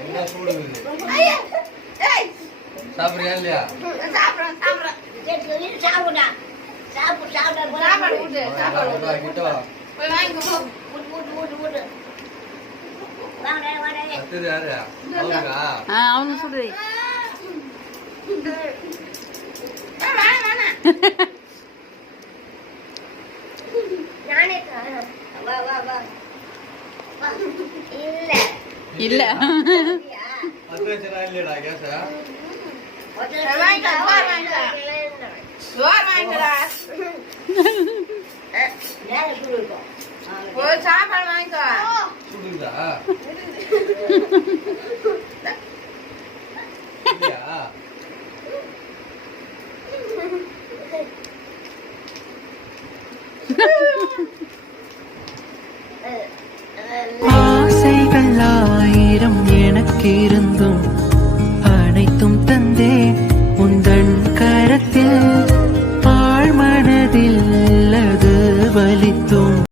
என்ன சூடு சாப்பிடுறியா இல்லையா? அவனு சுடுது. இல்ல சாப்பாடு வாங்கிக்கோ. ஆசைகள் ஆயிரம் எனக்கு இருந்து